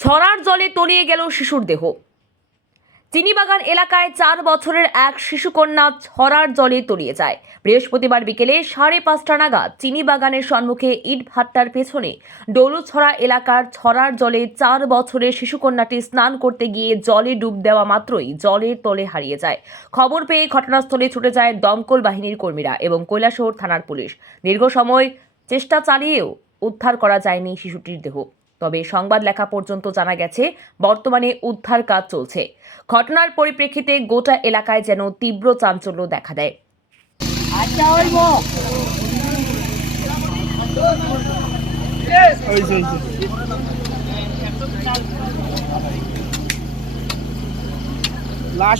ছড়ার জলে তলিয়ে গেল শিশুর দেহ। চিনিবাগান এলাকায় 4 বছরের এক শিশুকন্যা ছড়ার জলে তলিয়ে যায়। বৃহস্পতিবার বিকেলে 5:30 নাগাদ চিনিবাগানের সম্মুখে ইটভাটার পেছনে ডলুছড়া এলাকার ছড়ার জলে 4 বছরের শিশুকন্যাটি স্নান করতে গিয়ে জলে ডুব দেওয়া মাত্রই জলের তলে হারিয়ে যায়। খবর পেয়ে ঘটনাস্থলে ছুটে যায় দমকল বাহিনীর কর্মীরা এবং কৈলাসহর থানার পুলিশ। দীর্ঘ সময় চেষ্টা চালিয়েও উদ্ধার করা যায়নি শিশুটির দেহ। তবে সংবাদ লেখা পর্যন্ত জানা গেছে বর্তমানে উদ্ধার কাজ চলছে। ঘটনার পরিপ্রেক্ষিতে গোটা এলাকায় যেন তীব্র চাঞ্চল্য দেখা দেয়। লাশ